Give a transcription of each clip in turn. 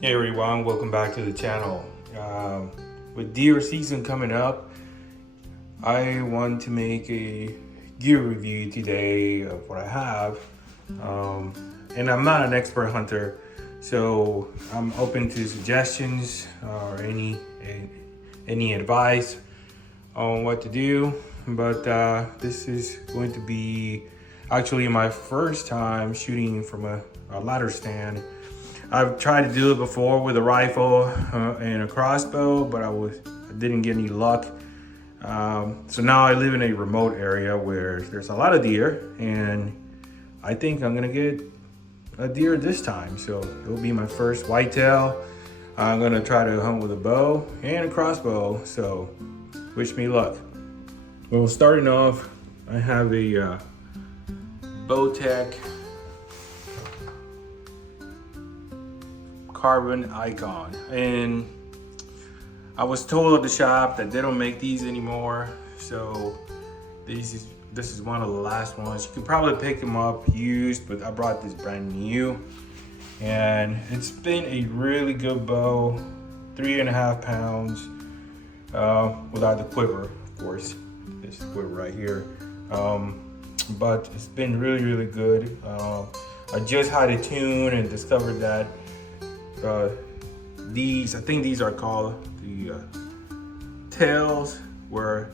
Hey everyone, welcome back to the channel. With deer season coming up, I want to make a gear review today of what I have. And I'm not an expert hunter, so I'm open to suggestions or any advice on what to do. But this is going to be actually my first time shooting from a ladder stand. I've tried to do it before with a rifle and a crossbow, but I didn't get any luck. So now I live in a remote area where there's a lot of deer, and I think I'm gonna get a deer this time. So it'll be my first whitetail. I'm gonna try to hunt with a bow and a crossbow, so wish me luck. Well, starting off, I have a Bowtech carbon icon, and I was told at the shop that they don't make these anymore, so this is one of the last ones. You can probably pick them up used, but I brought this brand new, and it's been a really good bow. 3.5 pounds without the quiver, of course. This quiver right here, but it's been really good. I just had a tune and discovered that I think these are called the tails were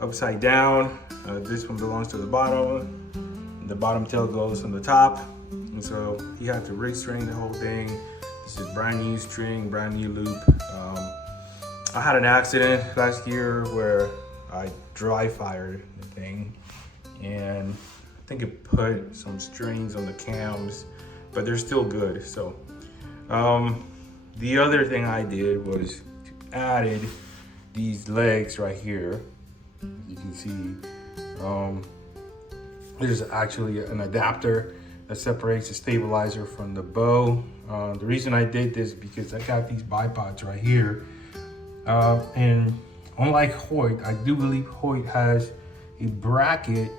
upside down. This one belongs to the bottom. The bottom tail goes on the top. And so he had to rig string the whole thing. This is brand new string, brand new loop. I had an accident last year where I dry fired the thing, and I think it put some strings on the cams, but they're still good. So the other thing I did was added these legs right here. As you can see, there's actually an adapter that separates the stabilizer from the bow. The reason I did this is because I got these bipods right here, and unlike Hoyt, I do believe Hoyt has a bracket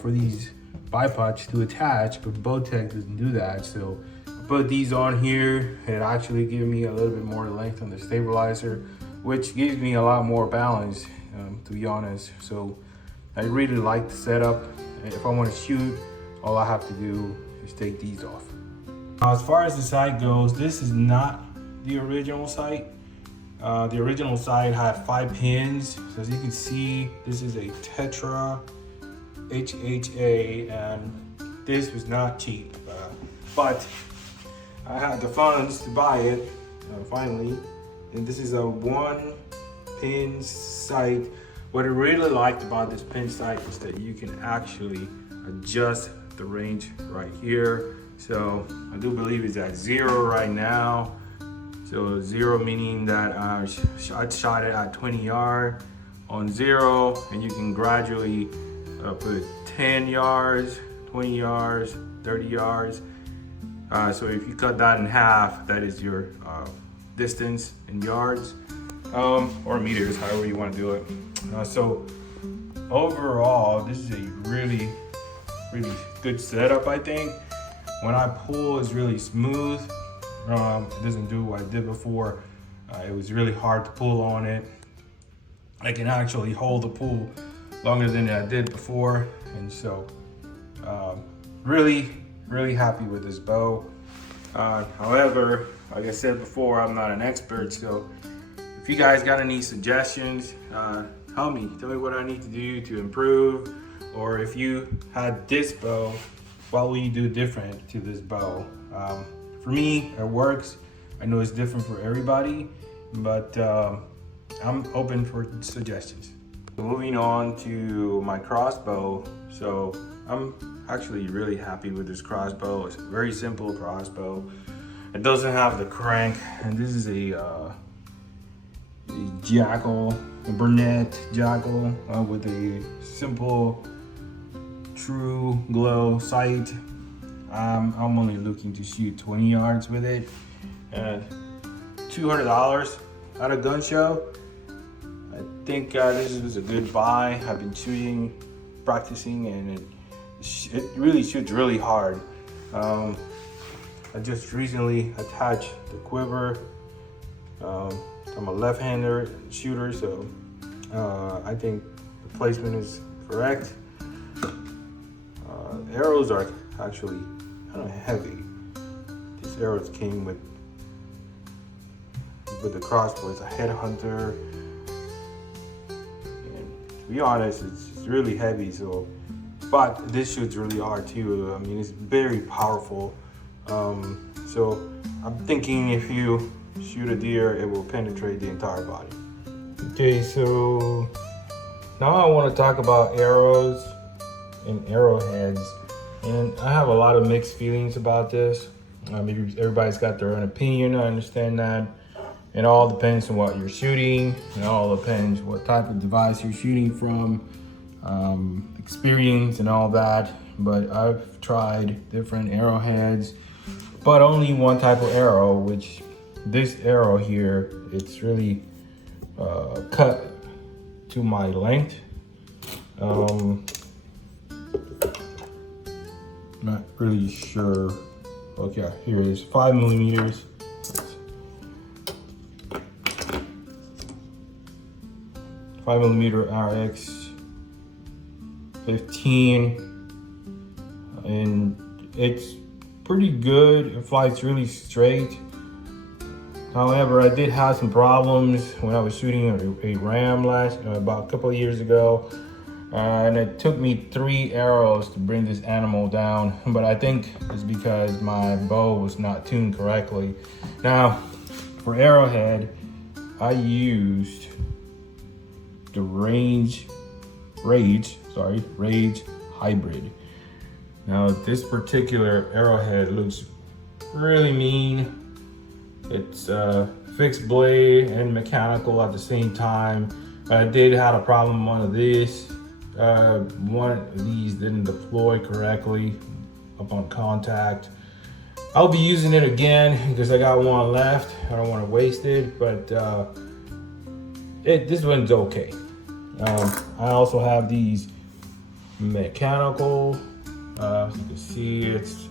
for these bipods to attach, but Bowtech doesn't do that. So put these on here. It actually gives me a little bit more length on the stabilizer, which gives me a lot more balance, to be honest. So I really like the setup. If I want to shoot, all I have to do is take these off. Now, as far as the sight goes, this is not the original sight. The original sight had 5 pins. So as you can see, this is a Tetra HHA, and this was not cheap, but I had the funds to buy it finally, and this is a 1 pin sight. What I really liked about this pin sight is that you can actually adjust the range right here. So I do believe it's at 0 right now. So 0 meaning that I shot it at 20 yards on 0, and you can gradually put 10 yards, 20 yards, 30 yards. So if you cut that in half, that is your distance in yards, or meters, however you want to do it. So overall, this is a really good setup, I think. When I pull, it's really smooth. It doesn't do what I did before. It was really hard to pull on it. I can actually hold the pull longer than I did before, and so really happy with this bow. However, like I said before, I'm not an expert, so if you guys got any suggestions, tell me what I need to do to improve, or if you had this bow, what will you do different to this bow? For me, it works. I know it's different for everybody, but I'm open for suggestions. Moving on to my crossbow. So I'm actually really happy with this crossbow. It's a very simple crossbow. It doesn't have the crank, and this is a Jackal, a Burnett Jackal with a simple true glow sight. I'm only looking to shoot 20 yards with it. $200 at a gun show. I think this was a good buy. I've been shooting, practicing, and it really shoots really hard. I just recently attached the quiver. I'm a left-hander shooter, so I think the placement is correct. Arrows are actually kind of heavy. These arrows came with the Crossbow. It's a headhunter, and to be honest, it's really heavy. So, but this shoots really hard too. I mean, it's very powerful. So I'm thinking if you shoot a deer, it will penetrate the entire body. Okay, so now I want to talk about arrows and arrowheads, and I have a lot of mixed feelings about this. Maybe everybody's got their own opinion, I understand that. It all depends on what you're shooting. It all depends what type of device you're shooting from, experience and all that. But I've tried different arrowheads, but only one type of arrow, which this arrow here, it's really cut to my length. Not really sure. Okay, here it is, 5 millimeters. 5mm RX 15, and it's pretty good. It flies really straight. However, I did have some problems when I was shooting a ram about a couple of years ago, and it took me 3 arrows to bring this animal down. But I think it's because my bow was not tuned correctly. Now, for arrowhead, I used the Rage Hybrid. Now this particular arrowhead looks really mean. It's fixed blade and mechanical at the same time. I did have a problem with one of these. One of these didn't deploy correctly upon contact. I'll be using it again because I got one left. I don't want to waste it, but this one's okay. I also have these mechanical. You can see it's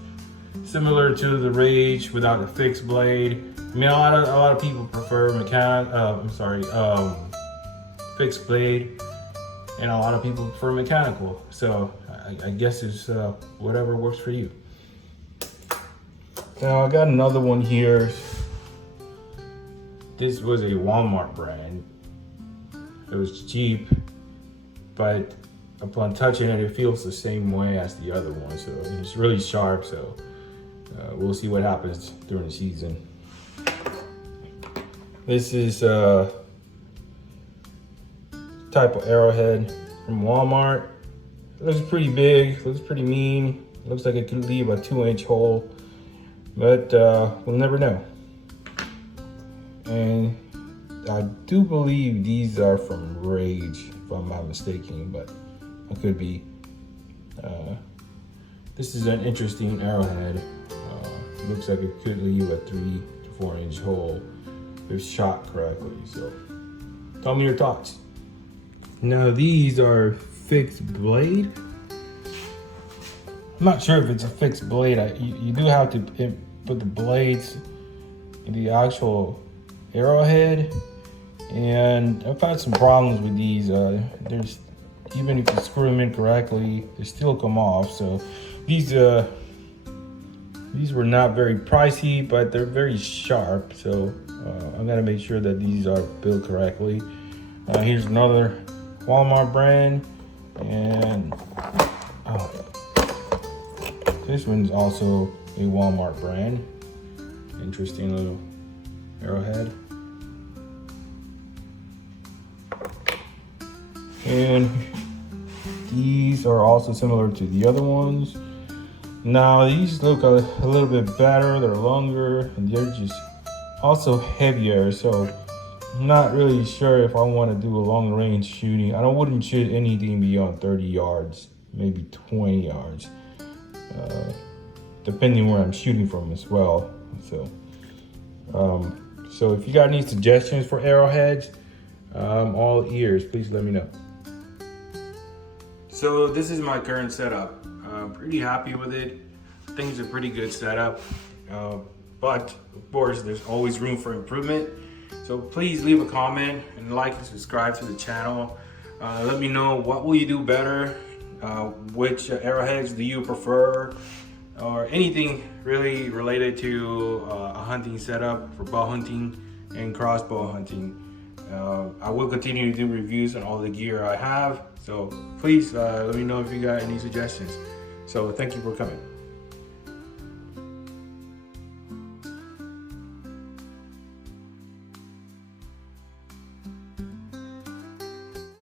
similar to the Rage without the fixed blade. I mean, a lot of people prefer fixed blade, and a lot of people prefer mechanical. So I guess it's whatever works for you. Now I got another one here. This was a Walmart brand. It was cheap, but upon touching it, it feels the same way as the other one. So it's really sharp. So we'll see what happens during the season. This is type of arrowhead from Walmart. It looks pretty big, looks pretty mean. It looks like it could leave a 2-inch hole, but we'll never know. And I do believe these are from Rage, if I'm not mistaken, but I could be. This is an interesting arrowhead. Looks like it could leave a 3 to 4 inch hole if shot correctly. So tell me your thoughts. Now these are fixed blade. I'm not sure if it's a fixed blade. You do have to put the blades in the actual arrowhead, and I've had some problems with these. There's, even if you screw them in correctly, they still come off. So these were not very pricey, but they're very sharp. So I'm gonna make sure that these are built correctly. Here's another Walmart brand, and this one's also a Walmart brand. Interesting little arrowhead. And these are also similar to the other ones. Now these look a little bit better. They're longer and they're just also heavier. So I'm not really sure if I want to do a long range shooting. I wouldn't shoot anything beyond 30 yards, maybe 20 yards, depending where I'm shooting from as well. So if you got any suggestions for arrowheads, I'm all ears. Please let me know. So this is my current setup. I'm pretty happy with it. Things are pretty good setup. but of course there's always room for improvement. So please leave a comment and like and subscribe to the channel. Let me know what will you do better, which arrowheads do you prefer, or anything really related to a hunting setup for bow hunting and crossbow hunting. I will continue to do reviews on all the gear I have, so please let me know if you got any suggestions. So thank you for coming.